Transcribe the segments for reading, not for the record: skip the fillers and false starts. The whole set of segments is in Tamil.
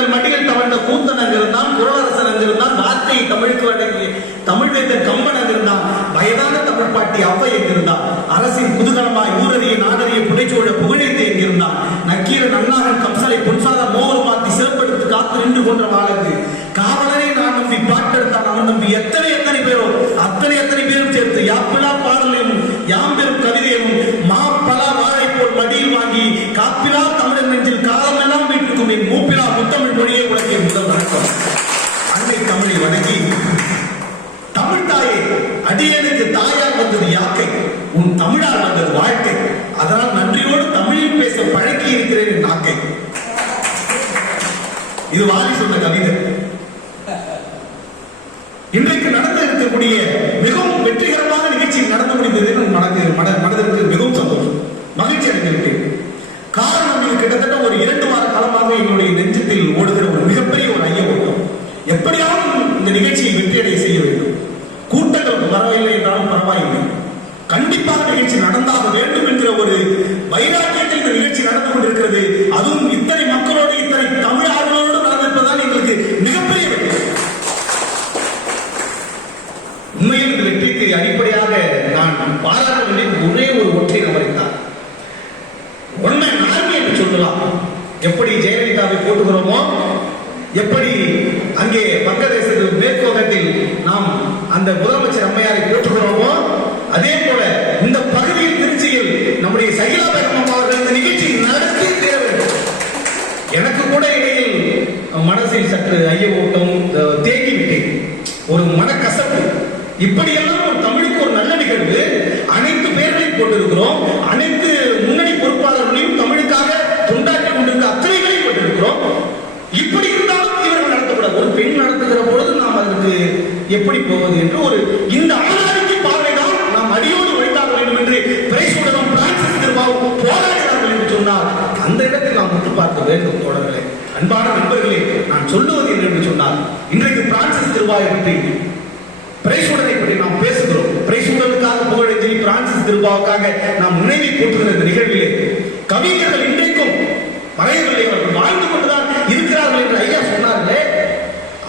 தங்கள் மடியில் தவழ்ந்த கூத்தன் அங்கிருந்தான், குரலரசன் அங்கிருந்தான், வார்த்தையை தமிழுக்கு வழங்கிய தமிழ் வேந்தன் கம்பன் அங்கிருந்தான், வயதான தமிழ் பாட்டி அவ்வை எங்கிருந்தான், அரசின் குதூகலமாய் ஊரறிய நாடறிய புடைச்சோழ புகழேந்தி எங்கிருந்தான், நக்கீரன் அண்ணாகன் கம்சலை பொன்சாத மோகர் மாத்தி சிறப்படுத்தி காத்து நின்று கொன்ற வாழந்து காவலரை நான் நம்பி பாட்டெடுத்தான் அவன் நம்பி எத்தனை பேரோ அத்தனை பேரும் சேர்த்து யாப்பிலா பாடலையும் யாம்பெரும் கவிதையும் மா பலா வாழை போல் மடியில் வாங்கி காப்பிலா தமிழன் நெஞ்சில் காலமெல்லாம் வீட்டுக்கும் என் மூப்பிலா முத்தமிழ் மொழியை உலகிய முதல் வணக்கம். அன்னை தமிழை வணங்கி, தமிழ் தாயே, அடியனுக்கு தாயால் வந்தது யாக்கை, உன் தமிழால் வந்தது வாழ்க்கை, அதனால் நன்றியோடு தமிழில் பேச பழக்கி இருக்கிறேன் என் நாக்கை. இது வாலி சொன்ன கவிதை. இன்றைக்கு நடந்து இருக்கக்கூடிய மிகவும் வெற்றிகரமான நிகழ்ச்சி நடந்து முடிந்தது மனதிற்கு மிகவும் சந்தோஷம், மகிழ்ச்சி அடைந்திருக்கிறேன். காரணம், இது கிட்டத்தட்ட ஒரு 2 வார காலமாக என்னுடைய நெஞ்சத்தில் ஓடுகிற ஒரு மிகப்பெரிய ஒரு ஐய ஓட்டம். எப்படியாவது இந்த நிகழ்ச்சியை வெற்றியடைய செய்ய வேண்டும். கூட்டங்கள் வரவில்லை என்றாலும் பரவாயில்லை, கண்டிப்பாக நிகழ்ச்சி நடந்தாக வேண்டும் என்கிற ஒரு வைராக்கியத்தில் இந்த நிகழ்ச்சி நடந்து கொண்டிருக்கிறது. அதுவும் இத்தனை மக்களோடு இத்தனை தமிழ் ஆர்வலோடு நடந்திருப்பதால் எங்களுக்கு மிகப்பெரிய வெற்றி. உண்மையில் இந்த வெற்றிக்கு அடிப்படையாக நான் பாராட்ட வேண்டிய ஒற்றை நபரை தான். உண்மை நார்மை என்று சொல்லலாம். எப்படி ஜெயலலிதாவை போட்டுகிறோமோ, எப்படி அங்கே வங்கதேசத்தில் மேற்கு வங்கத்தில் நாம் அந்த முதலமைச்சர் அம்மையாரை போட்டுகிறோமோ, அதே போல இந்த பகுதியில் திருச்சியில் நம்முடைய சகிலா பேகம் அவர்கள் இந்த நிகழ்ச்சியை நடத்தி தீர வேண்டும். எனக்கு கூட இடையில் மனசில் சற்று ஐய ஓட்டம் தேங்கிவிட்டேன், ஒரு மனக்கசப்பு. இப்படியெல்லாம் ஒரு தமிழுக்கு ஒரு நல்ல நிகழ்வு, அனைத்து பேர்களையும் கொண்டிருக்கிறோம், அனைத்து முன்னணி பொறுப்பாளர்களையும் தமிழுக்காக தொண்டாற்றி கொண்டிருக்க அத்தனைகளையும் கொண்டிருக்கிறோம். இப்படி இருந்தாலும் இவர்கள் நடத்தக்கூடாது. ஒரு பெண் நடத்துகிற பொழுது நாம் அதற்கு எப்படி போவது என்று ஒரு இந்த ஆளாய்ச்சி பார்வைதான் நாம் அடியோடு உழைத்தாக வேண்டும் என்று பிரைசுடனும் பிரான்சிஸ் திருவாவும் போராடுகிறார்கள் என்று சொன்னால் அந்த இடத்தில் நாம் முற்று பார்க்க வேண்டும். தோழர்களே, அன்பான நண்பர்களே, நான் சொல்லுவது என்று சொன்னால், இன்றைக்கு பிரான்சிஸ் திருவாயை பற்றி, பிரைசுடனை பற்றி நாம் பேசுகிறோம். பிரைசுடனுக்காக புகழஞ்சலி, பிரான்சிஸ் திருவாவுக்காக நாம் நினைவை போற்றுகிற இந்த நிகழ்விலே கவிஞர்கள் இன்றைக்கும் மறையவில்லை, அவர்கள் வாழ்ந்து கொண்டுதான் இருக்கிறார்கள் என்று ஐயா சொன்னார்களே,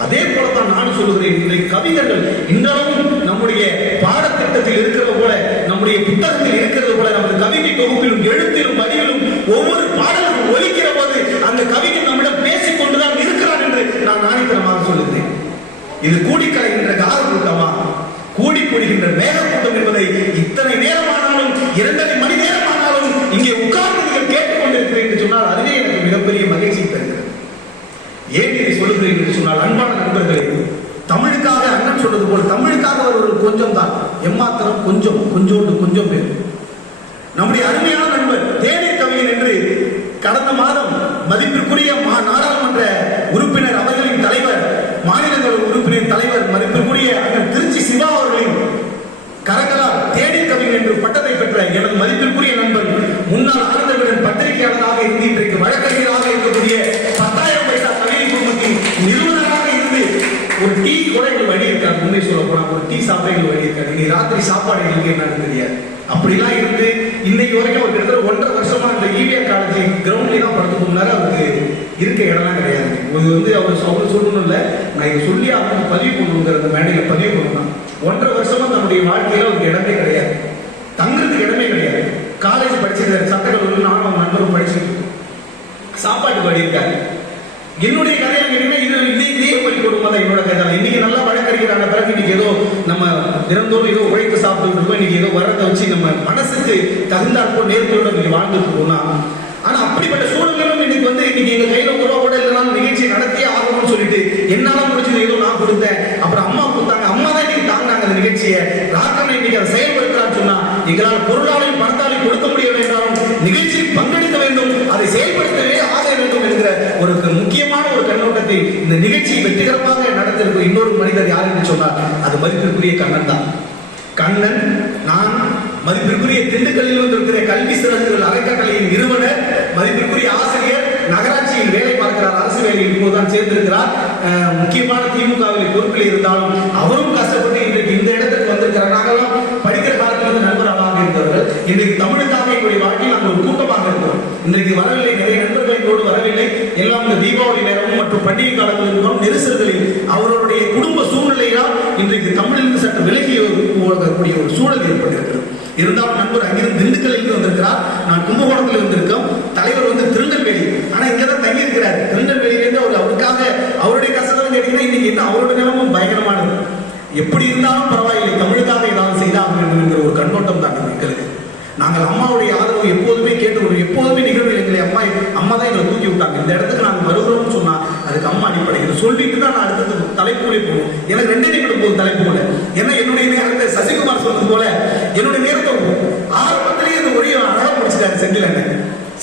அதே போலதான் நான் சொல்லுகிறேன். இன்றைக்கு கவிஞர்கள் இன்றளவும் நம்முடைய பாடத்திட்டத்தில் இருக்கிறது போல, நம்முடைய புத்தகத்தில் இருக்கிறது போல, நமது கவிதை தொகுப்பிலும் எழுத்திலும் வரியிலும் ஒவ்வொரு பாடலும் ஒலிக்கிற போது அந்த கவிஞர் நம்மிடம் பேசிக் கொண்டுதான் இருக்கிறார் என்று நான் ஆணித்தனமாக சொல்லுகிறேன். இது கூடிக்கலைகின்ற கால கூட்டமா, கூடி கூடுகின்ற மேக கூட்டம் என்பதை இத்தனை நேரமானாலும் 2.5 மணி நேரமானாலும் இங்கே உட்கார்ந்து நீங்கள் கேட்டுக்கொண்டிருக்கிறேன் என்று சொன்னால் அதுவே எனக்கு மிகப்பெரிய மகிழ்ச்சி தருகிறது. ஏன் இதை சொல்லுகிறேன் என்று சொன்னால், அன்பான நண்பர்களே, தமிழுக்காக அண்ணன் சொல்வது போல தமிழுக்காக வருவர்கள் கொஞ்சம் தான், எம்மாத்திரம் கொஞ்சம் பேர். நம்முடைய அருமையான நண்பர் தேநீர் கவிஞன் என்று கடந்த மாதம் மதிப்பிற்குரிய நாடாளுமன்ற உறுப்பினர், அவர்களின் தலைவர், மாநிலங்களவை உறுப்பினர் தலைவர், மதிப்பிற்குரிய திருச்சி சிவா அவர்களின் கரங்களால் தேநீர் கவிஞன் என்று பட்டத்தை பெற்ற எனது மதிப்பிற்குரிய நண்பர், முன்னாள் ஆனந்த விகடன் பத்திரிகையாளராக இருந்து இன்றைக்கு வழக்கறிஞராக இருக்கக்கூடிய 10,000 பைசா கவிதை குழுமத்தின் நிறுவனராக இருந்து ஒரு டீ கூட எங்களுக்கு வழி இருக்காது. உண்மை சொல்ல போனா ஒரு டீ சாப்பிட எங்களுக்கு வழி இருக்காது. இன்னைக்கு ராத்திரி சாப்பாடு எங்களுக்கு என்னன்னு தெரியாது. அப்படிலாம் இருந்து இன்னைக்கு வரைக்கும் ஒரு கிட்டத்தட்ட 1.5 வருஷமா இந்த ஈவிஆர் காலேஜ் கிரவுண்ட்லேயே தான் படுத்து போனாரு. அவருக்கு இருக்க இடம்லாம் கிடையாது. இது அவர் சொல்லணும் இல்லை, நான் இதை சொல்லி அவங்க பதிவு பண்ணுங்கிற அந்த மேடையில் பதிவு பண்ணலாம். 1.5 வருஷமா தன்னுடைய வாழ்க்கையில அவருக்கு இடமே கிடையாது, தங்குறதுக்கு இடமே கிடையாது. காலேஜ் படிச்சிருக்காரு, சட்டக்கல்லூரியில் நானும் நண்பரும் படிச்சுட்டு சாப்பாட்டு வழி இருக்காரு. என்னுடைய கதையில கேட்டீங்கன்னா இதே பள்ளிக்கூடம் தான் என்னோட கதை. இன்னைக்கு நல்லா வழக்கறிஞரான பிறகு இன்னைக்கு ஏதோ நம்ம தினந்தோறும் ஏதோ உழைத்து சாப்பிட்டு இருக்கோம், இன்னைக்கு ஏதோ வரத்தை வச்சு நம்ம மனசுக்கு தகுந்தாற்போல் நேர்மையோட இன்னைக்கு வாழ்ந்துட்டு போனா, ஆனா அப்படிப்பட்ட சூழலும் இன்னைக்கு இன்னைக்கு எங்க கையில ஒரு ரூபா கூட இல்லைனாலும் நிகழ்ச்சி நடத்தியே ஆகணும்னு சொல்லிட்டு என்னால முடிஞ்சது ஏதோ நான் கொடுத்தேன், அப்புறம் அம்மா கொடுத்தாங்க, அம்மா தான் இன்னைக்கு தாங்கினாங்க அந்த நிகழ்ச்சியை. ராக்கன் இன்னைக்கு அதை செயல்படுத்துறான்னு சொன்னா எங்களால் பொருளாலையும் பணத்தாலையும் கொடுக்க முடியவில்லை என்றாலும் நிகழ்ச்சியில் பங்கெடுக்க வேண்டும், அதை செயல்படுத்தவே ஆக வேண்டும் என்கிற ஒரு முக்கியமான ஒரு கண்ணோட்டத்தை இந்த நிகழ்ச்சியை வெற்றிகரமாக நடத்திருக்கிற இன்னொரு மனிதர் யார் என்று சொன்னார், அது மதிப்பிற்குரிய கண்ணன் தான். கண்ணன், நான், மதிப்பிற்குரிய திண்டுக்கல்லில் வந்திருக்கிற கல்வி சிறகுகள் அறக்கட்டளையின் நிறுவனர், மதிப்பிற்குரிய ஆசிரியர், நகராட்சியில் வேலை பார்க்கிறார், அரசு வேலையில் இப்போதுதான் சேர்ந்திருக்கிறார். முக்கியமான திமுகவில் பொறுப்பில் இருந்தாலும் அவரும் கஷ்டப்பட்டு இன்றைக்கு இந்த இடத்துக்கு வந்திருக்கிறார். நாங்கெல்லாம் படிக்கிற காலத்தில் நண்பர்களாக இருந்தவர்கள். இன்றைக்கு தமிழுக்காக எங்களுடைய வாழ்க்கையில் நாங்கள் ஒரு கூட்டமாக இருக்கிறோம். இன்றைக்கு வரவில்லை, நிறைய நண்பர்கள் எங்களோடு வரவில்லை. எல்லாம் இந்த தீபாவளி நேரமும் மற்றும் பண்டிகை காலத்தில் இருக்கிறோம். நெரிசல்களில் அவர்களுடைய குடும்ப சூழ்நிலையால் இன்றைக்கு தமிழிலிருந்து சற்று விலகி போகக்கூடிய ஒரு சூழல் ஏற்பட்டிருக்கிறது. இருந்தாலும் நண்பர் அங்கிருந்து திண்டுக்கல்லிருந்து வந்திருக்கிறார். நான் கும்பகோணத்தில் இருந்திருக்கோம். தலைவர் வந்து திருநெல்வேலி, ஆனா இங்கதான் தங்கி இருக்கிறார். திருநெல்வேலியிலிருந்து அவருக்காக அவருடைய கஷ்டம் கேட்டீங்கன்னா இன்னைக்கு என்ன அவருடைய நிலமும் பயங்கரமானது. எப்படி இருந்தாலும் பரவாயில்லை, தமிழுக்காக ஏதாவது செய்தார்கள் என்கிற ஒரு கண்ணோட்டம் தான் எங்களுக்கு. நாங்கள் அம்மாவுடைய ஆதரவு எப்போதுமே கேட்டு எப்போதுமே நிகழ்வு எங்களை அம்மா தான் எங்களை தூக்கி விட்டாங்க. இந்த இடத்துக்கு நாங்கள் வருகிறோம்னு சொன்னா அதுக்கு அம்மா அடிப்படை. இதை சொல்லிட்டு தான் நான் அடுத்தது தலைப்புகளே போகணும். எனக்கு 2 நிமிடம் போதும் தலைப்பு போல. ஏன்னா என்னுடைய நேரத்தை சசிகுமார் சொன்னது போல என்னுடைய நேரத்தை ஆரம்பத்திலேயே இந்த ஒரே அழகா முடிச்சிட்டாரு செந்திலண்ணன்.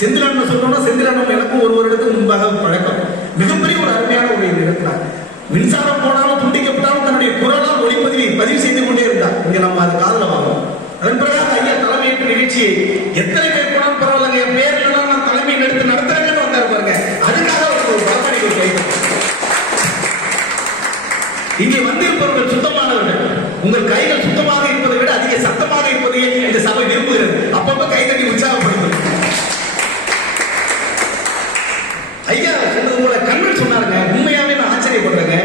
செந்திலண்ணன் சொல்றோம்னா செந்திலண்ணன் எனக்கும் ஒரு வருடத்துக்கு முன்பாக பழக்கம். மிகப்பெரிய ஒரு அருமையான ஒரு இடத்தினார். மின்சாரம் போனாலும் துண்டிக்கப்பட்டாலும் தன்னுடைய குரலால் பதிவு செய்து கொண்டே இருந்தார். இங்க நம்ம அது காதல வாங்கணும். அதன் பிறகு ஐயா தலைமையேற்ற நிகழ்ச்சியை எத்தனை பேர் போனாலும் பரவாயில்லைங்க, என் பேர் இல்லைன்னா நான் தலைமையை எடுத்து நடத்துறேன்னு வந்தாரு பாருங்க. அதுக்காக ஒரு பலப்பணிகள் கைது. இங்கே வந்திருப்பவர்கள் சுத்தமானவர்கள். உங்கள் கைகள் சுத்தமாக இருப்பதை விட அதிக சத்தமாக இருப்பதையே இந்த சபை விரும்புகிறது. அப்பப்ப கைதட்டி உற்சாகப்படுகிறது. ஐயா சொன்னது போல கண்கள் சொன்னாருங்க. உண்மையாவே நான் ஆச்சரியப்படுறேங்க.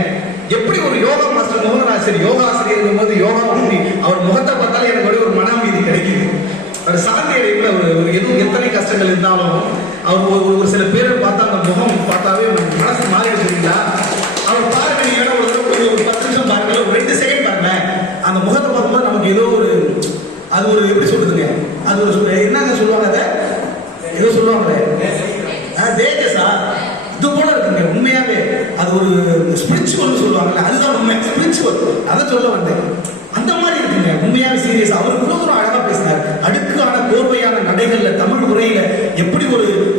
எப்படி ஒரு யோகா மாஸ்டர் மோகனாசிரியர் யோகா ஆசிரியர் போது யோகா பண்ணி அவர் முகத்தை பார்த்தாலே எனக்கு ஒரு மன அமைதி கிடைக்குது. அவர் சாந்தி அடைப்புல எதுவும் எத்தனை கஷ்டங்கள் இருந்தாலும் அவர் ஒரு சில பேரை பார்த்தா அந்த முகம் பார்த்தாவே மனசு மாறிடுச்சுங்களா. அவர் பாருங்க, நீங்க ஒரு 10 நிமிஷம் பாருங்க, ஒரு 2 செகண்ட் பாருங்க. அந்த முகத்தை பார்க்கும்போது நமக்கு ஏதோ ஒரு அது ஒரு எப்படி சொல்றதுங்க, அது ஒரு என்னங்க சொல்லுவாங்க, அதை ஏதோ சொல்லுவாங்களே தேஜஸா, இது போல இருக்குங்க. உண்மையாவே அது ஒரு ஸ்பிரிச்சுவல் சொல்லுவாங்கல்ல, அதுதான் உண்மை. ஸ்பிரிச்சுவல் அதை சொல்ல வந்தேன். அந்த மாதிரி இருக்குங்க. உண்மையாவே சீரியஸ். அவர் இவ்வளவு அழகா பேசினார். அடுக்கான கோர்வையான நடைகள்ல தமிழ் உரையில எப்படி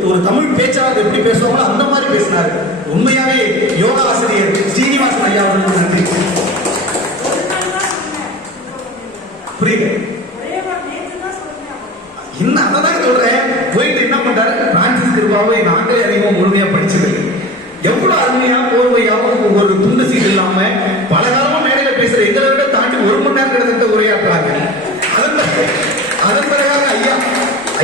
ஒரு தமிழ் பேச்சாளர் எப்படி பேசுவாங்களோ அந்த மாதிரி பேசினார். உண்மையாவே யோகா ஆசிரியர் ஸ்ரீனிவாசன் ஐயா அவர்களுக்கு நன்றி. புரியுது? இன்னும் அதான் சொல்றேன். போயிட்டு என்ன பண்றாரு, பிரான்சிஸ் கிருபாவை நாங்களே அதிகமா முழுமையா படிச்சது. எவ்வளவு அருமையா கோர்வையாவும் ஒரு துண்டு சீட் இல்லாம பல காலமா மேடையில பேசுற எங்களை விட தாண்டி 1 மணி நேரம் கிட்டத்தட்ட உரையாற்றுறாங்க. அதன் பிறகாக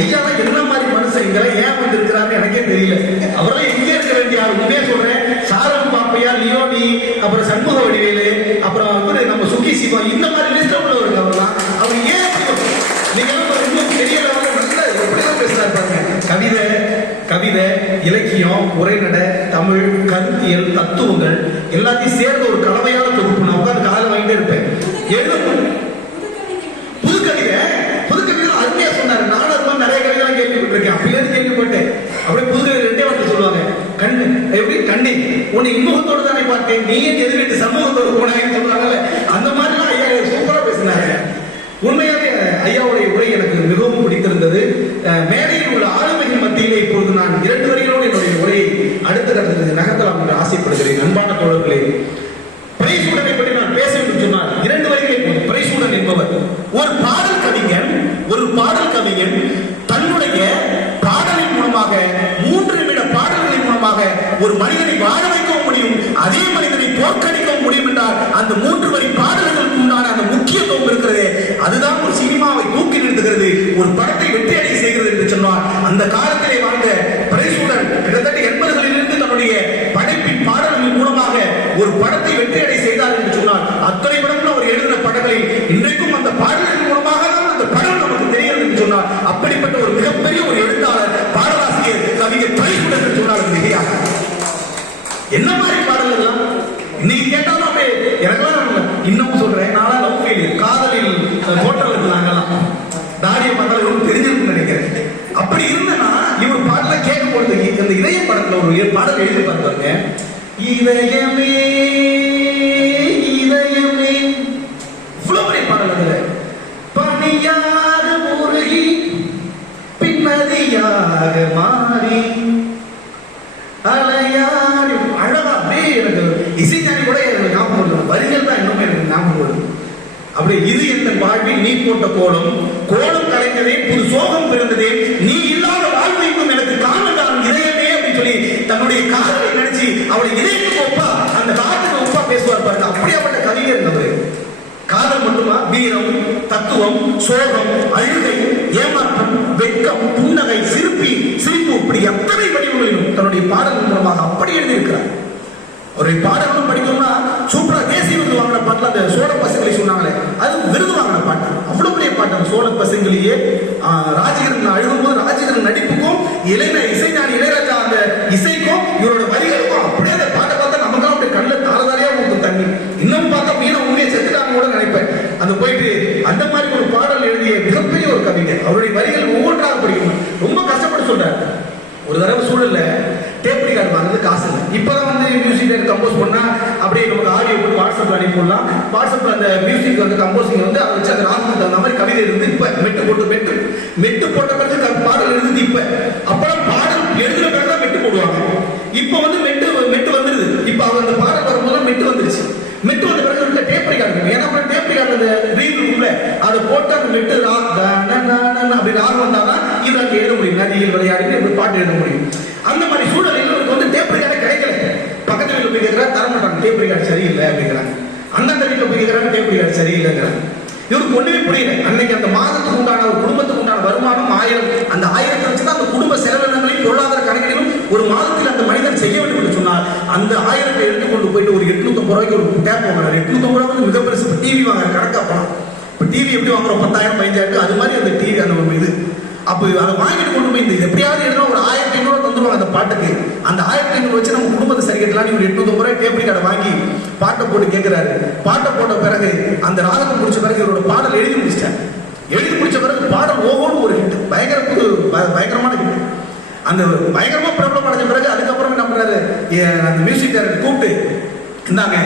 ஐயா என்ன மாதிரி மனுஷன் இங்க ஏன் வந்து இருக்கிறாரு எனக்கே தெரியல. அவரெல்லாம் எங்கே இருக்க வேண்டிய ஆள். உண்மையா சொல்றேன். சாரம் பாப்பையா, லியோனி, அப்புறம் சண்முக வடிவேலு, அப்புறம் நம்ம சுகி சிவா, இந்த மாதிரி லிஸ்ட் உள்ளவருக்கு அவர்லாம். அவர் ஏன் நீங்க இன்னும் தெரியல. நல்ல எப்படிதான் பேசுறாரு பாருங்க. கவிதை, இலக்கியம், உரைநடை, தமிழ், கருத்தியல், தத்துவங்கள் எல்லாத்தையும் சேர்ந்த ஒரு கலவையான தொகுப்பு. நான் உட்காந்து காலை வாங்கிட்டே இருப்பேன். புதுக்கவிதை அருமையா சொன்னாரு. நானும் அது மாதிரி நிறைய கவிதைலாம் கேள்விப்பட்டிருக்கேன். அப்பயிலேருந்து கேள்விப்பட்டேன். அப்படியே புதுக்கவிதை 2 வார்த்தை சொல்லுவாங்க. கண்ணு எப்படி கண்ணி உன்னை இன்முகத்தோடு தானே பார்த்தேன், நீ எதிர்த்து சமூகத்தோடு போனாங்கன்னு சொல்றாங்கல்ல, அந்த மாதிரிலாம் ஐயா சூப்பரா பேசினாங்க. உண்மையாவே ஐயாவுடைய உரை எனக்கு மிகவும் பிடித்திருந்தது. மேடையில் உள்ள ஆளுமைகள் மத்தியிலே இப்பொழுது நான் 2 வரிகளோடு என்னுடைய உரையை அடுத்த கட்டத்திற்கு நகர்த்தலாம் என்று ஆசைப்படுகிறேன். அன்பான தோழர்களே, பிரைசூடனை பற்றி நான் பேச வேண்டும் சொன்னால் 2 வரிகளை. பிரைசூடன் என்பவர் ஒரு பாடல் கவிஞன் தன்னுடைய பாடலின் மூலமாக 3 நிமிட பாடல்களின் மூலமாக ஒரு மனிதனை வாழ வைக்கவும் முடியும், அதே மனிதனை தோற்கடிக்கவும் முடியும் என்றால் அந்த 3 வரி பாடல்களுக்கு உண்டான அந்த முக்கியத்துவம் இருக்கிறது. அதுதான் ஒரு சினிமாவை தூக்கி நிறுத்துகிறது, ஒரு படத்தை வெற்றி அடைய செய்கிறது என்று சொன்னார். அந்த காலத்திலே வாழ்ந்த பிரைசூடன் கிட்டத்தட்ட 80களிலிருந்து தன்னுடைய படைப்பின் பாடல்களின் மூலமாக ஒரு படத்தை வெற்றி அடைய செய்தார் என்று சொன்னார். அத்தனை படங்களும் அவர் எழுதின படங்களில் இன்றைக்கும் அந்த பாடல்களின் மூலமாக தான் அந்த படம் நமக்கு தெரிகிறது என்று சொன்னார். அப்படிப்பட்ட ஒரு மிகப்பெரிய ஒரு எழுத்தாளர், பாடலாசிரியர், கவிஞர் பிரைசூடன் என்று சொன்னார். மிகையாக என்ன மாதிரி பாடல்கள் இன்னைக்கு கேட்டாலும் அப்படியே எனக்கெல்லாம் இன்னமும் சொல்றேன். நாளா லவ் ஃபெயிலியர், காதலில் ஹோட்டல் இருந்தாங்கலாம், தாடியை பார்த்தாலும் தெரிஞ்சிருக்குன்னு நினைக்கிறேன். அப்படி இருந்தனா இவர் பாடல கேட்கும் பொழுது இந்த இதய படத்துல ஒரு பாடல் எழுதி பார்த்தாங்க. இதயமே இதயமே, இவ்வளவு பெரிய பாடல். அதுல பனியாக உருகி பின்னதியாக மாறி அலையாடி அழகா அப்படியே எனக்கு இசைஞானி கூட எனக்கு ஞாபகம் வருது. வரிகள் தான் இன்னுமே எனக்கு ஞாபகம் வருது. அப்படி இது எந்த வாழ்வில் நீ போட்ட கோலம் கலைந்ததே, புது சோகம் பிறந்ததே, நீ இல்லாத வாழ்வைக்கும் எனக்கு காரணம் இதயமே அப்படின்னு சொல்லி தன்னுடைய காதலை நினைச்சு அவளை இதயத்துக்கு ஒப்பா அந்த காலத்துக்கு ஒப்பா பேசுவார் பாருங்க. அப்படியாப்பட்ட கவிஞர் இருந்தவர். காதல் காதல் மட்டுமா, வீரம், தத்துவம், சோகம், அழுகை, ஏமாற்றம், வெட்கம், புன்னகை, சிரிப்பு இப்படி எத்தனை வடிவங்களிலும் தன்னுடைய பாடல் மூலமாக அப்படி எழுதியிருக்கிறார். அவருடைய பாடல்களும் படிக்கணும்னா சூப்பரா தேசிய விருது வாங்கின பாட்டுல அந்த சோழ பசங்களை சொன்னாங்களே, அது விருது வாங்கின பாட்டு, அவ்வளவு பெரிய பாட்டு. அந்த சோழ பசங்களையே ராஜகிரன் அழுகும்போது ராஜகிரன் நடிப்புக்கும் இசைஞானி இளையராஜா அந்த இசைக்கும் இவரோட வரிகளுக்கும் அப்படியே அந்த பாட்டை பார்த்தா நமக்கு அப்படியே கண்ணில் தாரதாரியா ஊக்கும் தண்ணி. இன்னும் பார்த்தா மீன உண்மையை செத்துட்டாங்க கூட நினைப்பேன். அந்த போயிட்டு அந்த மாதிரி ஒரு பாடல் எழுதிய மிகப்பெரிய ஒரு கவிஞர். அவருடைய வரிகள் ஒவ்வொன்றாக படிக்கணும். ரொம்ப கஷ்டப்பட்டு சொல்றாரு. ஒரு தடவை சூழல்ல டேப் ரிகார்டு வாங்குறது காசு இல்லை. இப்பதான் வந்து மியூசிக் கம்போஸ் பண்ணா அப்படியே நமக்கு ஆடியோ போட்டு வாட்ஸ்அப்ல அனுப்பி போடலாம். வாட்ஸ்அப்ல அந்த மியூசிக் வந்து கம்போசிங் வந்து அதை வச்சு அந்த ராகத்துக்கு தகுந்த மாதிரி கவிதை இருந்து இப்ப மெட்டு போட்ட பிறகு பாடல் எழுது. இப்ப அப்புறம் பாடல் எழுதுற பிறகுதான் மெட்டு போடுவாங்க. இப்ப வந்து மெட்டு வந்துருது. இப்ப அவர் அந்த பாடல் வரும்போது மெட்டு வந்துருச்சு. மெட்டு வந்த பிறகு டேப் ரிகார்டு, ஏன்னா டேப் ரிகார்டு அந்த ரீல் ரூம்ல அதை போட்டு அந்த மெட்டு அப்படி ராகம் வந்தாதான் இவருக்கு எழுத முடியும். நதியில் விளையாடி இப்படி பாட்டு எழுத முடியும். அந்த மாதிரி சூழலில் இவருக்கு வந்து டேப் ரிகார்டே கிடைக்கல. பக்கத்து வீட்டில் போய் கேட்கிறாங்க, தர மாட்டாங்க, டேப் ரிகார்டு சரியில்லை அப்படிங்கிறாங்க. அந்தந்த வீட்டில் போய் கேட்கிறாங்க, டேப் ரிகார்டு சரியில்லைங்கிறாங்க. இவருக்கு ஒண்ணுமே புரியல. அன்னைக்கு அந்த மாதத்துக்கு உண்டான ஒரு குடும்பத்துக்கு உண்டான வருமானம் 1000. அந்த 1000 வச்சுதான் அந்த குடும்ப செலவினங்களையும் பொருளாதார கணக்கிலும் ஒரு மாதத்தில் அந்த மனிதன் செய்ய வேண்டும் என்று சொன்னார். அந்த 1000 எடுத்து கொண்டு போயிட்டு ஒரு 850 ரூபாய்க்கு ஒரு டேப் வாங்குறாரு. 850 ரூபாய் வந்து மிக பெருசு. டிவி வாங்குற கணக்கா பணம். இப்ப டிவி எப்படி வாங்குறோம், 10,000 15,000, அது மாதிரி அந்த டிவி அந்த இது. அப்போ அதை வாங்கிட்டு கொண்டு போய் இந்த எப்படியாவது எழுதினா ஒரு 1500 தந்துருவாங்க அந்த பாட்டுக்கு. அந்த 1500 வச்சு நம்ம குடும்பத்தை சரி கட்டலாம். ஒரு 850 ரூபாய் டேப் ரிகார்டை வாங்கி பாட்டை போட்டு கேட்கிறாரு. பாட்டை போட்ட பிறகு அந்த ராகத்தை முடிச்ச பிறகு இவரோட பாடல் எழுதி முடிச்சிட்டார். எழுதி முடிச்ச பிறகு பாடல் ஒவ்வொரு ஒரு ஹிட், பயங்கரமான ஹிட். அந்த பயங்கரமா பிரபலம் அடைஞ்ச பிறகு அதுக்கப்புறம் என்ன பண்றாரு, அந்த மியூசிக் டைரக்டர் கூப்பிட்டு, இந்தாங்க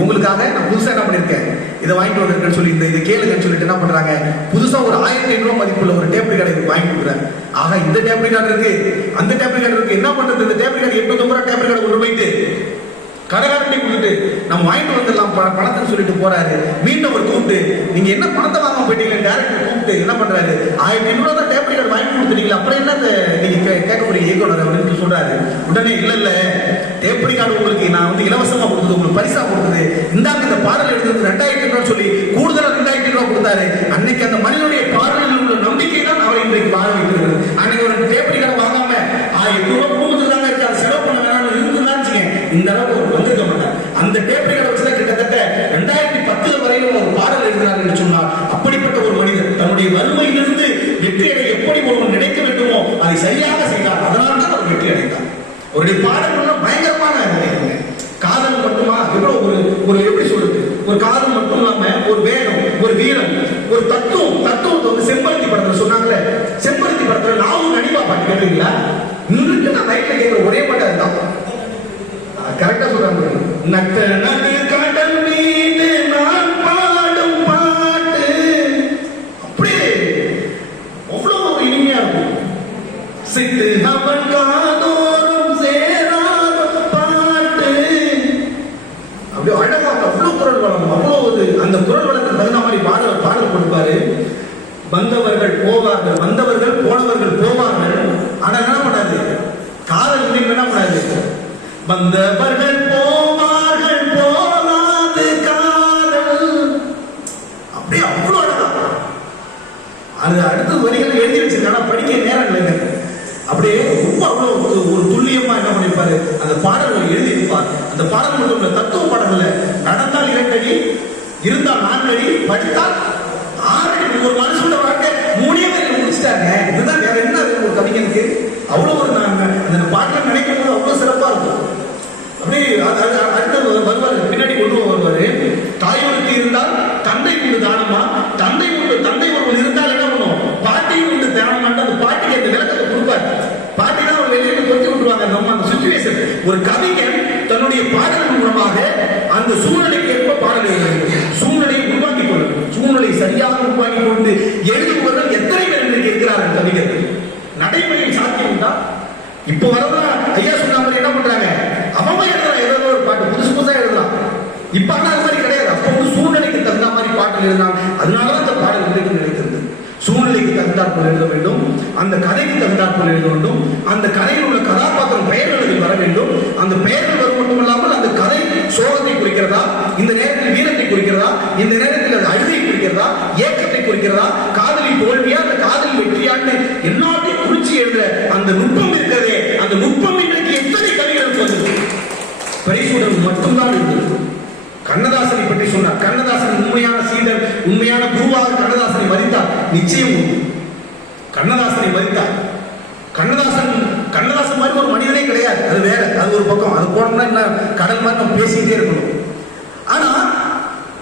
உங்களுக்காக நான் புதுசா என்ன பண்ணிருக்கேன், இதை வாங்கிட்டு வந்திருக்கேன்னு சொல்லி இதை கேளுங்கன்னு சொல்லிட்டு என்ன பண்றாங்க, புதுசா ஒரு 1500 மதிப்புள்ள ஒரு டேப் ரிகார்டை வாங்கி கொடுக்குறாரு. ஆக இந்த டேப் ரிகார்டு இருக்கு, அந்த டேப் ரிகார்டு இருக்கு, என்ன பண்றது, இந்த டேப் ரிகார்டு 850 ரூபாய் டேப் ரிகார்டு கொண்டு போயிட்டு கடைக்காரனை கொடுத்துட்டு நம்ம வாங்கிட்டு வந்துடலாம் பணத்துன்னு சொல்லிட்டு போறாரு. மீண்டும் அவர் கூப்பிட்டு, நீங்க என்ன பணத்தை வாங்க போயிட்டீங்க, டேரக்டர் கூப்பிட்டு என்ன பண்றாரு, 1500 தான் டேப் ரிகார்டு வாங்கி கொடுத்துட்டீங்களா, அப்புறம் என்ன நீங்க கேட்க போறீங்க இயக்குனர் அப்படின்னு சொல்றாரு. உடனே இல்ல டேப் ரிகார்டு உங்களுக்கு நான் வந்து இலவசமா கொடுத்தது, உங்களுக்கு பரிசா கொடுத்தது, இந்தாங்க இந்த பாடல் எடுத்தது 2000 ரூபாய் சொல்லி கூடுதலா 2000 ரூபாய் கொடுத்தாரு. அன்னைக்கு அந்த மனிதனுடைய பாடலில் உள்ள நம்பிக்கை தான் அவரை இன்றைக்கு வாழ வைக்கிறது. அன்னைக்கு ஒரு டேப் ரிகார்டு வாங்காம 1000 ரூபாய் குடும்பத்துக்கு தாங்க இருக்கு, அதை செலவு பண்ண வேணாம்னு இருக்குன்னு இந்த அளவுக்கு ஒரு வந்திருக்க மாட்டார். அந்த டேப் ரிகார்டை வச்சுதான் கிட்டத்தட்ட 2010 வரையிலும் ஒரு பாடல் எழுதினார் என்று சொன்னார். அப்படிப்பட்ட ஒரு மனிதர் தன்னுடைய வறுமையிலிருந்து வெற்றியடை எப்படி ஒருவன் நினைக்க வேண்டுமோ அதை சரியாக செய்தார். அதனால்தான் அவர் வெற்றி அடைந்தார். அவருடைய பாடல்கள் பயங்கரமான காதல் மட்டுமா, எவ்வளவு ஒரு எப்படி சொல்றது, ஒரு காதல் மட்டும் இல்லாம ஒரு வேகம், ஒரு வீரம், ஒரு தத்துவத்தை வந்து செம்பருத்தி படத்துல சொன்னாங்களே, செம்பருத்தி படத்துல நாவும் நடிப்பா பாட்டு கேட்டீங்களா, இன்னும் நான் நைட்ல கேட்கிற ஒரே பாட்டு அதுதான். கரெக்டா சொல்றாங்க, நட்ட நடு கடல் மீது நான் பாடும் பாட்டு, அப்படியே அவ்வளவு இனிமையா இருக்கும். சித்து அவன் காதோறும் சேராத பாட்டு, அப்படியே அழகா அவ்வளவு குரல் வளம், அவ்வளவு அந்த குரல் வளத்துக்கு தகுந்த மாதிரி பாடல் கொடுப்பாரு. வந்தவர்கள் போனவர்கள் போவார்கள். ஆனா என்ன பண்ணாது, காதல் என்ன பண்ணாது, வந்தவர்கள் போவார்கள் போகாது காதல், அப்படியே அவ்வளவு அழகா. அது அடுத்த வரிகள் எழுதி வச்சிருக்காங்க, படிக்க நேரம் இல்லைங்க. அப்படியே ரொம்ப அவ்வளவு ஒரு துல்லியமா என்ன பண்ணிருப்பாரு, அந்த பாடல்களை எழுதி இருப்பார். அந்த பாடல் மட்டும் தத்துவ பாடல்ல நடந்தால் 2 அடி, இருந்தால் 4 அடி, படித்தால் 6 அடி. ஒரு மனுஷனோட வாழ்க்கை 3 வரைக்கும் முடிச்சிட்டாங்க. இதுதான் வேற என்ன ஒரு கவிஞனுக்கு அவ்வளவு ஒரு அந்த பாட்டை நினைக்கும் போது அவ்வளவு சிறப்பா இருக்கும். அப்படியே அடுத்த வருவாரு, பின்னாடி கொண்டு வருவாரு. தாயோருக்கு இருந்தால் தந்தை உண்டு தானமா, தந்தை ஒருவன் இருந்தால் என்ன பண்ணும், பாட்டியும் உண்டு தானமாட்டு அந்த பாட்டிக்கு அந்த விளக்கத்தை கொடுப்பாரு. பாட்டி தான் ஒரு வெளியில கொத்தி விட்டுருவாங்க. நம்ம அந்த சுச்சுவேஷன், ஒரு கவிஞன் தன்னுடைய பாடலின் மூலமாக அந்த சூழ்நிலைக்கு ஏற்ப பாடல் எழுத, சூழ்நிலையை உருவாக்கி கொள்ளும், சூழ்நிலை சரியாக உருவாக்கி கொண்டு எழுதுவதில் எத்தனை பேர் இன்றைக்கு இருக்கிறார்கள் கவிஞர்கள். நடைமுறையில் சாத்தியம் உண்டா? இப்போ வரதான் ஐயா சொன்ன மாதிரி என்ன பண்றாங்க, அவன் எழுதுறான், ஏதோ ஒரு பாட்டு புதுசா எழுதலாம். இப்ப ஆனா அது மாதிரி கிடையாது. அப்ப வந்து சூழ்நிலைக்கு தகுந்த மாதிரி பாட்டு எழுதினான். அதனாலதான் அந்த பாடல் இன்றைக்கு நினைக்கிறது. சூழ்நிலைக்கு தகுந்தாற்போல் எழுத வேண்டும், அந்த கதைக்கு தகுந்தாற்போல் எழுத வேண்டும், அந்த கதையில் உள்ள கதாபாத்திரம் பெயர்கள் அதில் வர வேண்டும். அந்த பெயர்கள் வரும் மட்டுமல்லாமல் அந்த கதை சோகத்தை குறிக்கிறதா, இந்த நேரத்தில் வீரத்தை குறிக்கிறதா, இந்த நேரத்தில் அது அழுகை குறிக்கிறதா, ஏக்கத்தை குறிக்கிறதா, காதலில் தோல்வியா அந்த காதலில் வெற்றியான்னு எல்லாத்தையும் குறிச்சு எழுதுற அந்த நுட்பம் இருக்கிறதே, அந்த நுட்பம் இன்றைக்கு எத்தனை கவிஞர்களுக்கு வந்தது? பிரைசூடன் மட்டும்தான் இருந்தது. கண்ணதாசனை பற்றி சொன்னார். கண்ணதாசன் உண்மையான சீடர், உண்மையான குருவாக கண்ணதாசனை மதித்தார். நிச்சயம் உண்டு. கண்ணதாசனை மதித்தார். கண்ணதாசன் மாதிரி ஒரு மனிதனே கிடையாது. அது வேற, அது ஒரு பக்கம். அது போனோம்னா என்ன கடல் மாதிரி நம்ம பேசிக்கிட்டே இருக்கணும். ஆனா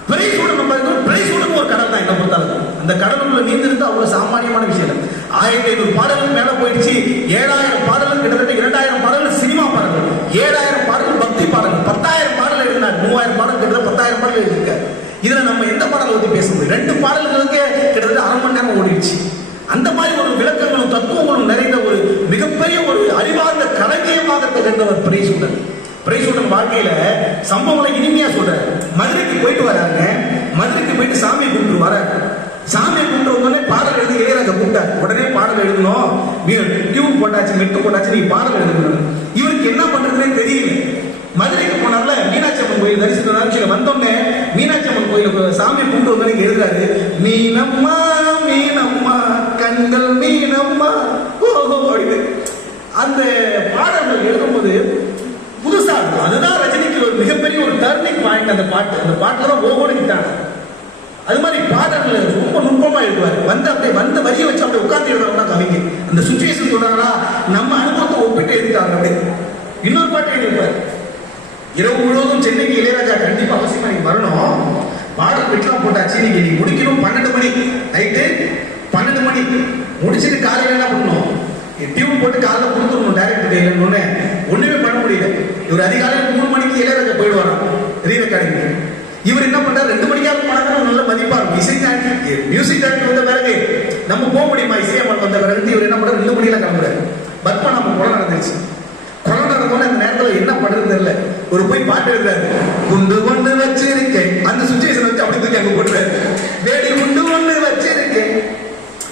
பிரைசூடன் ஒரு கடல் தான் என்ன பொறுத்தாலும். அந்த கடலுக்குள்ள நீந்திருந்து அவ்வளவு சாமானியமான விஷயம். 1500 பாடல்கள் மேல போயிடுச்சு. 7000 பாடல்கள், கிட்டத்தட்ட 2000 பாடல்கள் சினிமா பாடல்கள், 7000 பாடல்கள் பக்தி பாடல்கள், 10,000 பாடல் எழுதினார். 3000 பாடல், கிட்டத்தட்ட 10,000 பாடல் எழுதியிருக்காரு. இதுல நம்ம எந்த பாடலை பத்தி பேச முடியும்? 2 பாடல்களுக்கே கிட்டத்தட்ட அரை மணி நேரம் ஓடிடுச்சு. அந்த மாதிரி ஒரு விளக்கங்களும் தத்துவங்களும் நிறைந்த ஒரு மிகப்பெரிய ஒரு அறிவார்ந்த களஞ்சியமாக திகழ்ந்தவர் பிரைசூடன். பிரைசூடன் வாழ்க்கையில சம்பவங்களை இனிமையா சொல்றாரு. மதுரைக்கு போயிட்டு வராங்க. மதுரைக்கு போயிட்டு சாமியை கும்பிட்டு வர, சாமியை கும்பிட்டு வந்தோடனே பாடல் எழுதி இளையராஜா கூப்பிட்டார். உடனே பாடல் எழுதணும், டியூன் போட்டாச்சு, மெட்டு போட்டாச்சு, நீ பாடல் எழுதணும். இவருக்கு என்ன பண்றதுன்னே தெரியல. மதுரைக்கு போனார்ல, மீனாட்சி அம்மன் கோயில் தரிசித்து வந்தோடனே மீனாட்சி அம்மன் கோயிலுக்கு சாமியை கும்பிட்டு வந்தோடனே எழுதுறாரு, மீனம்மா மீனம்மா கண்கள் மீனம்மா ஓஹோ அப்படின்னு. அந்த பாடல்கள் எழுதும்போது புதுசா இருக்கும். அதுதான் ரஜினிக்கு ஒரு மிகப்பெரிய ஒரு டர்னிங் பாயிண்ட். அந்த பாட்டுல தான் ஓஹோன்னு விட்டாங்க. அது மாதிரி பாடல்கள் ரொம்ப நுட்பமா எழுதுவார். அப்படியே வந்த வரியை வச்சு அப்படியே உட்கார்ந்து எழுதுறவங்க கவிங்க. அந்த சுச்சுவேஷன் சொல்றாங்களா, நம்ம அனுபவத்தை ஒப்பிட்டு எழுதிட்டாங்க. அப்படியே இன்னொரு பாட்டு எழுதியிருப்பார். இரவு முழுவதும் சென்னைக்கு இளையராஜா கண்டிப்பா அவசியமா நீங்க வரணும், பாடல் பெற்றலாம் போட்டாச்சு, நீங்க முடிக்கணும் 12 மணி, நைட்டு 12 மணி முடிச்சுட்டு காலையில என்ன பண்ணணும், டியூன் போட்டு காலைல கொடுத்துடணும் டைரக்டர் கையில. ஒண்ணுமே பண்ண முடியல. இவர் அதிகாலையில் 3 மணிக்கு இளையராஜா போயிடுவாராம் ரீ ரெக்கார்டிங். இவர் என்ன பண்றாரு, 2 மணிக்காக போனாங்க நல்ல மதிப்பா இருக்கும். இசை மியூசிக் டைரக்டர் வந்த பிறகு நம்ம போக முடியுமா? இசையம்மன் வந்த பிறகு இவர் என்ன பண்றாரு, 2 மணியில கிளம்புறாரு. பத்மா நம்ம கொலை நடந்துச்சு. கொலை நடந்தோன்னு அந்த நேரத்தில் என்ன பண்றது தெரியல. ஒரு போய் பாட்டு எழுதுறாரு, குண்டு கொண்டு வச்சிருக்கேன். அந்த சுச்சுவேஷன் வச்சு அப்படி தூக்கி அங்க போட்டுறாரு. வேடி குண்டு கொண்டு வச்சிருக்கேன்.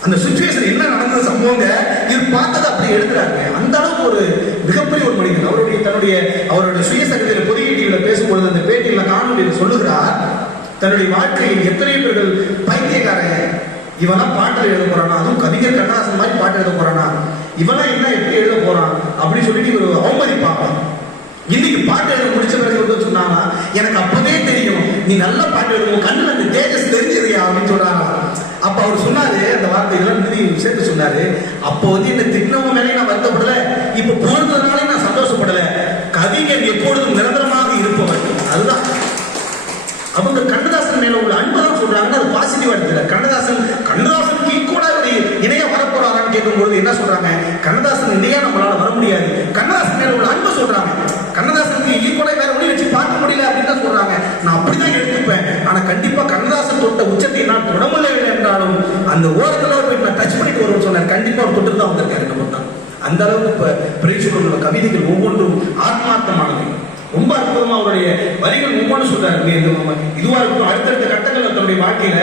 அந்த சுச்சுவேஷன் என்ன நடந்த சம்பவங்க இவர் பார்த்ததை அப்படி எழுதுறாங்க. அந்த அளவுக்கு ஒரு மிகப்பெரிய ஒரு மனிதன். அவருடைய சுயசரிதையில பொதிகை டிவியில பேசும்பொழுது அந்த பேட்டியில காணொலியில் சொல்லுகிறார், தன்னுடைய வாழ்க்கையில் எத்தனை பேர்கள் பைத்தியக்காரன், இவெல்லாம் பாட்டு எழுத போறானா, அதுவும் கவிஞர் கண்ணதாசன் மாதிரி பாட்டு எழுத போறானா, இவெல்லாம் என்ன எப்படி எழுத போறான் அப்படின்னு சொல்லிட்டு இவர் அவமதிப்பாங்க. இன்னைக்கு பாட்டு எழுத முடிச்ச பிறகு சொன்னாங்க, எனக்கு அப்பவே தெரியும் நீ நல்ல பாட்டு எழுதுவோம், கண்ணுல அந்த தேஜஸ் தெரிஞ்சதையா அப்படின்னு சொல்றாங்க. அப்ப அவர் சொன்னாரு, அந்த வார்த்தைகள்லாம் நிதி சேர்த்து சொன்னாரு, அப்போ என்ன திட்டமும் மேலே நான் வருத்தப்படல, இப்ப போனதுனாலே நான் சந்தோஷப்படல, கவிஞர் எப்பொழுதும் நிரந்தரமாக இருப்பவன். அதுதான் அவங்க கண்ணதாசன் மேல உள்ள அன்புதான் சொல்றாங்க. அது பாசிட்டிவா எடுத்துல. கண்ணதாசனுக்கு ஈக்குவலா இணைய வரப்போறாரான்னு கேட்கும்போது என்ன சொல்றாங்க, கண்ணதாசன் இணையா நம்மளால வர முடியாது, கண்ணதாசன் மேல உள்ள அன்பு சொல்றாங்க. கண்ணதாசனுக்கு ஈக்குவலா வேற ஒண்ணு வச்சு பார்க்க முடியல அப்படின்னு தான் சொல்றாங்க. நான் அப்படிதான் எடுத்துப்பேன். ஆனா கண்டிப்பா கண்ணதாசன் தொட்ட உச்சத்தை நான் தொட முடியல என்றாலும் அந்த ஓரத்துல போய் நான் டச் பண்ணிட்டு வருவேன்னு சொன்னார். கண்டிப்பா அவர் தொட்டு தான் வந்திருக்காரு. நம்ம தான் அந்த அளவுக்கு இப்ப பிரைசூடன் கவிதைகள் ஒவ்வொன்றும் ஆத்மார்த்தமானது. ரொம்ப அற்புதமா அவருடைய வரிகள் ஒவ்வொன்றும் சொல்றாரு. இதுவா இருக்கும். அடுத்தடுத்த கட்டங்கள் தன்னுடைய வாழ்க்கையில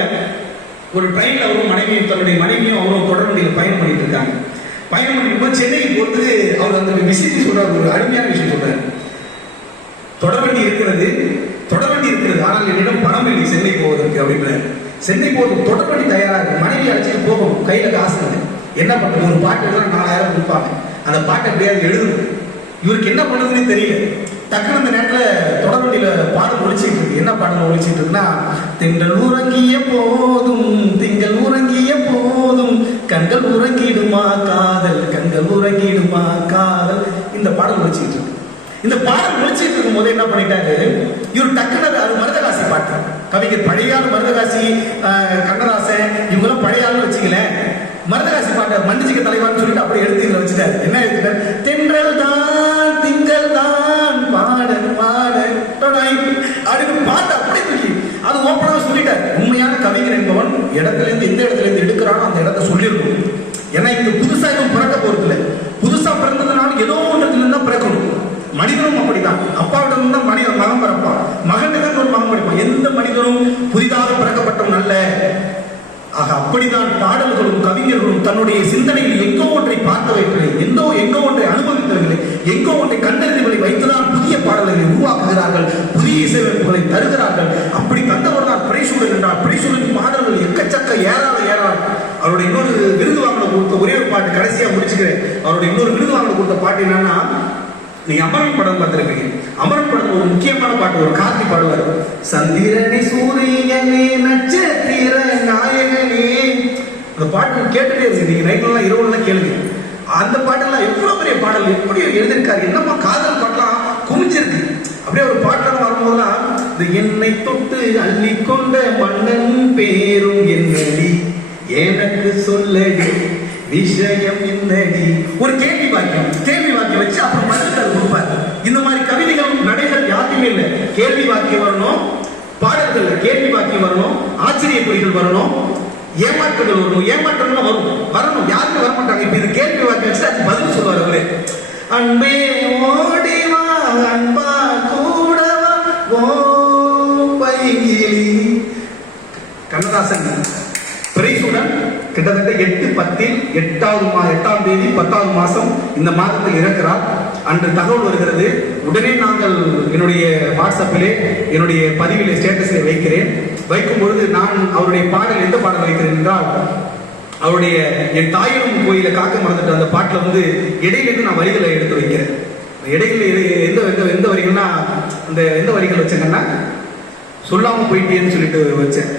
ஒரு ட்ரெயின்ல அவரும் தன்னுடைய மனைவியும் அவரும் தொடர்வண்டியில் பயணம் பண்ணிட்டு இருக்காங்க. பயணம் பண்ணிட்டு சென்னைக்கு போட்டு அவர் அந்த விஷயத்தை சொல்றாரு. ஒரு அருமையான விஷயம் சொல்றாரு. தொடர்வண்டி இருக்கிறது, ஆனால் என்னிடம் பணம் இல்லை சென்னை போவதற்கு அப்படின்றாரு. சென்னை போவதற்கு தொடர்வண்டி தயாரா இருக்கு, மனைவி அழைச்சிட்டு போகணும், கையில காசு இல்லை. என்ன பண்றது, ஒரு பாட்டு எழுத 4000 கொடுப்பாங்க. அந்த பாட்டை எப்படியாவது எழுதணும். இவருக்கு என்ன பண்றதுன்னு தெரியல. டக்குனு அந்த நேரத்தில் தொடர்வண்டியில பாடல் ஒழிச்சிட்டு இருக்கு. என்ன பாடல் ஒழிச்சிட்டு இருக்குன்னா, திங்கள் உறங்கிய போதும் திங்கள் உறங்கிய போதும் கண்கள் உறங்கிடுமா காதல், கண்கள் உறங்கிடுமா காதல், இந்த பாடல் ஒழிச்சிட்டு இருக்கு. இந்த பாடல் ஒழிச்சிட்டு இருக்கும் போது என்ன பண்ணிட்டாரு இவர், டக்குனு அது மருதகாசி பாட்டு. கவிஞர் பழையாள் மருதகாசி, கண்ணதாசன் இவங்கெல்லாம் பழையாள்னு வச்சுக்கல. மருதகாசி பாட்டை மன்னிச்சுக்க தலைவான்னு சொல்லிட்டு அப்படி எடுத்து இதில் வச்சுட்டாரு. என்ன எழுதிட்டார், தென்றல் தான் திங்கள் தான் பாடல் பாடல் அப்படின்னு பாட்டு அப்படி தூக்கி அது ஓப்பனாக சொல்லிட்டார். உண்மையான கவிஞர் என்பவன் இடத்துல இருந்து எந்த இடத்துல இருந்து எடுக்கிறானோ அந்த இடத்த சொல்லியிருக்கணும். ஏன்னா இங்க புதுசா எதுவும் பிறக்க போறது இல்லை. புதுசா பிறந்ததுனால ஏதோ ஒன்றத்துல இருந்தா பிறக்கணும். மனிதனும் அப்படிதான். அப்பாவிடம் இருந்தா மனிதன் மகன் பிறப்பான், மகனுக்கு ஒரு மகன் படிப்பான். எந்த மனிதனும் புதிதாக பிறக்கப்பட்டவன் அல்ல. ஆக அப்படித்தான் பாடல்களும் கவிஞர்களும் தன்னுடைய சிந்தனையில் எங்கோ ஒன்றை பார்த்து வைக்கவில்லை, எங்கோ ஒன்றை அனுபவித்தவர்கள், எங்கோ ஒன்றை கண்டறிந்தவர்களை வைத்துதான் புதிய பாடல்களை உருவாக்குகிறார்கள், புதிய இசையமைப்புகளை தருகிறார்கள். அப்படி தந்தவர் தான் பிரைசூடன் என்றால். பிரைசூடன் பாடல்கள் எக்கச்சக்க ஏறாள். அவருடைய இன்னொரு விருது வாங்கின கொடுத்த ஒரே ஒரு பாட்டு கடைசியா முடிச்சுக்கிறேன். அவருடைய இன்னொரு விருது வாங்கின கொடுத்த பாட்டு என்னன்னா, நீங்க அமரன் படம் பார்த்திருப்பீங்க. அமரன் படத்துல ஒரு முக்கியமான பாட்டு, ஒரு கார்த்தி பாடுவார், சந்திரனே சூரியனே நட்சத்திர நாயகனே. அந்த பாட்டு கேட்டுட்டே இருக்கு. நீங்க நைட்லாம் இரவுலாம் கேளுங்க. அந்த பாட்டெல்லாம் எவ்வளவு பெரிய பாடல், எப்படி எழுதியிருக்காரு. என்னமா காதல் பாட்டெல்லாம் குமிஞ்சிருக்கு. அப்படியே ஒரு பாட்டு வரும்போதெல்லாம் இந்த என்னை தொட்டு அள்ளி கொண்ட மன்னன் பேரும் என்னடி எனக்கு சொல்லடி விஷயம் என்னடி. ஒரு கேள்வி வாக்கியம் வச்சு அப்புறம் பதில் கொடுப்பாரு. இந்த மாதிரி கவிதைகள் நடைகள் யாருமே இல்லை. கேள்வி வாக்கியம் வரணும், பாடல்கள் கேள்வி வாக்கியம் வரணும், ஆச்சரிய குறிகள் வரணும், ஏமாற்றுகள் வரணும். ஏமாற்றங்கள் வரணும். யாருமே வர மாட்டாங்க. இப்ப இது கேள்வி வாக்கியம் வச்சு அது பதில் சொல்லுவார் அவரு. அன்பே ஓடிவா அன்பா கூடவா ஓ பைங்கிலி. கண்ணதாசன் பிரைசூடன் கிட்டத்தட்ட 8/10 8ஆம் தேதி 10வது மாசம் இந்த மாதத்தில் இறக்கிறார். அன்று தகவல் வருகிறது. உடனே நாங்கள் என்னுடைய வாட்ஸ்அப்பிலே என்னுடைய பதிவிலே ஸ்டேட்டஸிலே வைக்கிறேன். வைக்கும் பொழுது நான் அவருடைய பாடல் எந்த பாடல் வைக்கிறேன் என்றால், அவருடைய என் தாயிலும் கோயிலை காக்க மறந்துட்டு அந்த பாட்டில் இடையிலிருந்து நான் வரிகளை எடுத்து வைக்கிறேன். இடையில எந்த வரிகள்னா, அந்த எந்த வரிகள் வச்சேங்கன்னா, சொல்லாம போயிட்டேன்னு சொல்லிட்டு வச்சேன்.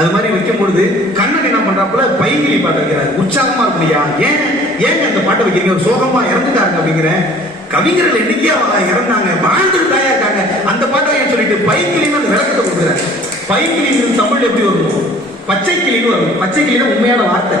அது மாதிரி வைக்கும் பொழுது கண்ணன் என்ன பண்றாப்புல பைங்கிலி பாட்டு வைக்கிறாரு. உற்சாகமா இருக்குயா, ஏன் அந்த பாட்டை வைக்கிறீங்க, ஒரு சோகமா இறந்துட்டாங்க அப்படிங்கிற. கவிஞர்கள் என்னைக்கே இறந்தாங்க, வாழ்ந்துட்டு தாயா இருக்காங்க, அந்த பாட்டை ஏன் சொல்லிட்டு பைங்கிலின்னு அந்த விளக்கத்தை கொடுக்குறாரு. பைங்கிலின்னு தமிழ் எப்படி வரும்? பச்சை கிளின்னு வரும். பச்சை கிளினா உண்மையான வார்த்தை.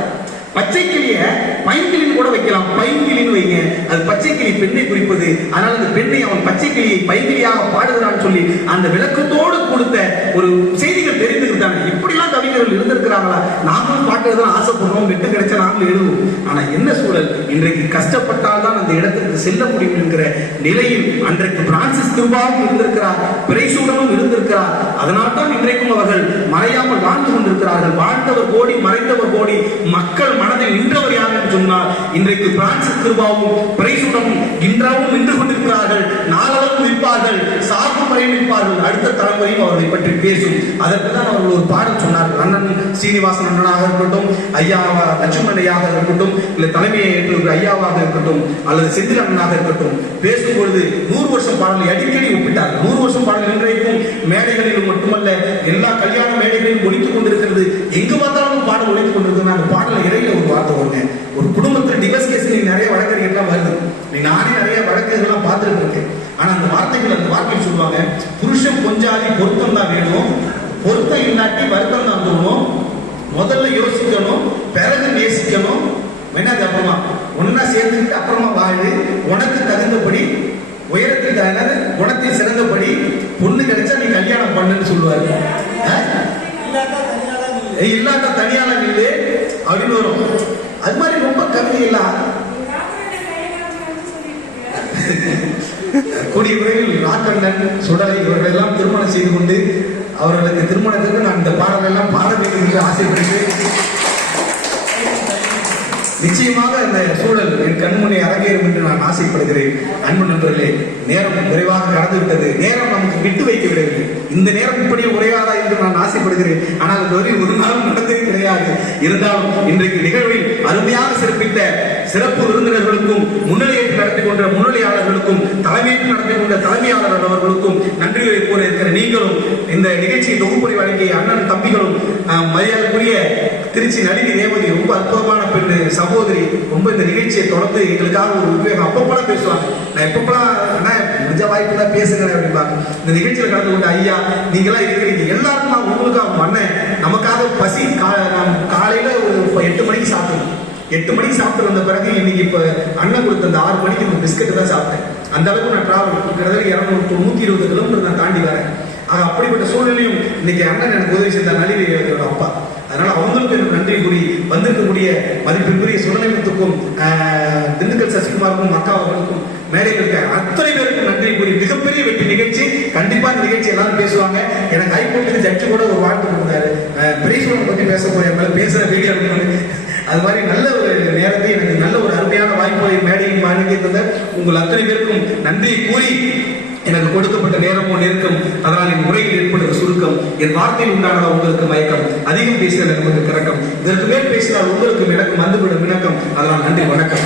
பச்சை கிளிய பைங்கிலின்னு கூட வைக்கலாம். பைங்கிலின்னு வைங்க, அது பச்சை கிளி பெண்ணை குறிப்பது. அதனால அந்த பெண்ணை அவன் பச்சை கிளியை பைங்கிலியாக பாடுகிறான்னு சொல்லி அந்த விளக்கத்தோடு கொடுத்த ஒரு செய்திகள் தெரிந்துக்கிட்டாங்க. இப்படிலாம் கவிஞர்கள் இருந்திருக்கிறாங்களா? நாங்களும் பாட்டு எழுத ஆசைப்படுறோம், வெட்டு கிடைச்சா நாங்களும் எழுதுவோம். ஆனா என்ன சூழல், இன்றைக்கு கஷ்டப்பட்டால் தான் அந்த இடத்திற்கு செல்ல முடியும் என்கிற நிலையில் அன்றைக்கு பிரான்சிஸ் கிருபாவும் இருந்திருக்கிறார், பிரைசூடனும் இருந்திருக்கிறார். அதனால் தான் இன்றைக்கும் அவர்கள் மறையாமல் வாழ்ந்து கொண்டிருக்கிறார்கள். வாழ்ந்தவர் கோடி, மறைந்தவர் கோடி. மக்கள் மனதில் நின்றவர் யார் என்று சொன்னால் இன்றைக்கு பிரான்சிஸ் கிருபாவும் பிரைசூடனும் இன்றாவும் நின்று கொண்டிருக்கிறார்கள். நாளவரும் நிற்பார்கள், சாகும் வரை நிற்பார்கள். அடுத்த தலைமுறையும் அவர்களை பற்றி பேசும். அதற்கு தான் அவர்கள் ஒரு பாடல் சொன்னார்கள். அண்ணன் சீனிவாசன் அண்ணனாக இருக்கட்டும், ஐயா லட்சுமணன் ஐயாக இருக்கட்டும், இல்ல தலைமையை ஏற்றிருக்கிற ஐயாவாக இருக்கட்டும், அல்லது செந்தில் அண்ணனாக இருக்கட்டும், பேசும்பொழுது 100 வருஷம் பாடலை அடிக்கடி ஒப்பிட்டார்கள். 100 வருஷம் பாடல் இன்றைக்கும் மேடைகளிலும் மட்டுமல்ல, எல்லா கல்யாண மேடைகளிலும் ஒழித்துக் கொண்டிருக்கிறது. எங்கு பார்த்தாலும் பாடல் ஒழித்துக் கொண்டிருக்கிறது. அந்த பாடல் இடையில ஒரு வார்த்தை வருங்க. ஒரு குடும்பத்தில் டிவர்ஸ் கேஸ் நிறைய வழக்கறிஞர்கள்லாம் வருது. நானே நிறைய வழக்குகள்லாம் பார்த்துட்டு இருக்கேன். ஆனா அந்த வார்த்தைகள் சொல்லுவாங்க, புருஷன் கொஞ்சாதி பொருத்தம் தான் வேணும், பொருத்தம் இல்லாட்டி வருத்தம் தான் தோணும், முதல்ல யோசிக்கணும், பிறகு நேசிக்கணும், என்னது அப்புறமா ஒன்னா சேர்ந்துட்டு அப்புறமா வாழு, உனக்கு தகுந்தபடி உயரத்தில் தகுந்த குணத்தில் சிறந்தபடி பொண்ணு கிடைச்சா நீ கல்யாணம் பண்ணுன்னு சொல்லுவாரு. இல்லாட்டா தனியால நில்லு அப்படின்னு வரும். அது மாதிரி ரொம்ப கவிதையெல்லாம் கூடிய விரைவில் ராக்கண்ணன், சுடலை இவர்களெல்லாம் திருமணம் செய்து கொண்டு அவர்களுக்கு திருமணத்திற்கு நான் இந்த பாடலெல்லாம் பாட வேண்டும் என்று ஆசைப்படுகிறேன். நிச்சயமாக இந்த சூழல் என் கண்முனை அரங்கேறும் என்று நான் ஆசைப்படுகிறேன். அன்பு நண்பர்களே, நேரம் விரைவாக கடந்து விட்டது. நேரம் நமக்கு விட்டு வைக்க விடவில்லை. இந்த நேரம் இப்படியே உரையாதா என்று நான் ஆசைப்படுகிறேன். ஆனால் இதுவரை ஒரு நாளும் நடந்தது கிடையாது. இருந்தாலும் இன்றைக்கு நிகழ்வில் அருமையாக சிறப்பித்த சிறப்பு விருந்தினர்களுக்கும், முன்னிலையேற்று நடத்தி கொண்ட முன்னிலையாளர்களுக்கும், தலைமையேற்று நடத்தி கொண்ட தலைமையாளர் அவர்களுக்கும் நன்றிகளை கூற இருக்கிற நீங்களும், இந்த நிகழ்ச்சியை தொகுப்புரை வழங்கிய அண்ணன் தம்பிகளும், மரியாதைக்குரிய திருச்சி நளினி ரேவதி ரொம்ப அற்புதமான பெண்ணு சகோதரி, ரொம்ப இந்த நிகழ்ச்சியை தொடர்ந்து எங்களுக்காக ஒரு உத்வேகம். அப்பப்பெல்லாம் பேசுவாங்க. நான் எப்பப்பெல்லாம் நிஜ வாய்ப்பு தான் பேசுகிறேன் அப்படின்பாங்க. இந்த நிகழ்ச்சியில் கலந்து கொண்ட ஐயா, நீங்களாம் இருக்கிறீங்க. எல்லாருக்கும் நான் உங்களுக்காக அண்ணன் நமக்காக பசி காலையில ஒரு 8 மணிக்கு சாப்பிடுவோம். 8 மணிக்கு சாப்பிட்டு வந்த பிறகு இன்னைக்கு இப்ப அண்ணன் கொடுத்த அந்த 6 மணிக்கு இந்த பிஸ்கெட் தான் சாப்பிட்டேன். அந்த அளவுக்கு நான் டிராவல் கிட்டத்தட்ட 120 கிலோமீட்டர் நான் தாண்டி வரேன். அப்படிப்பட்ட சூழ்நிலையும் இன்னைக்கு அண்ணன் எனக்கு உதவி செய்த நளினியோட அப்பா. அதனால அவங்களுக்கு எனக்கு நன்றி கூறி வந்திருக்கக்கூடிய மதிப்பிற்குரிய சுடலைமுத்துக்கும், திண்டுக்கல் சசிகுமாருக்கும், அக்கா அவர்களுக்கும், மேடையில் இருக்க அத்தனை பேருக்கும் நன்றி கூறி மிகப்பெரிய வெற்றி நிகழ்ச்சி. கண்டிப்பா இந்த நிகழ்ச்சி எல்லாரும் பேசுவாங்க. எனக்கு ஹைகோர்ட்டுக்கு ஜட்ஜு கூட ஒரு வாழ்த்து கொடுத்தாரு, பிரைசூடன் பத்தி பேச போய் பேசுற வீடியோ. அது மாதிரி நல்ல ஒரு நேரத்தை, எனக்கு நல்ல ஒரு அருமையான வாய்ப்பை மேடையும் வழங்கி தந்த உங்கள் அத்தனை பேருக்கும் நன்றி கூறி, எனக்கு கொடுக்கப்பட்ட நேரமோ நெருக்கம், அதனால் என் உரையில் ஏற்படுகிற சுருக்கம், என் வார்த்தையில் உண்டான உங்களுக்கு மயக்கம், அதிகம் பேசினால் எனக்கு கிறக்கம், இதற்கு மேல் பேசினால் உங்களுக்கும் எனக்கும் வந்துவிடும் விளக்கம். அதனால் நன்றி, வணக்கம்.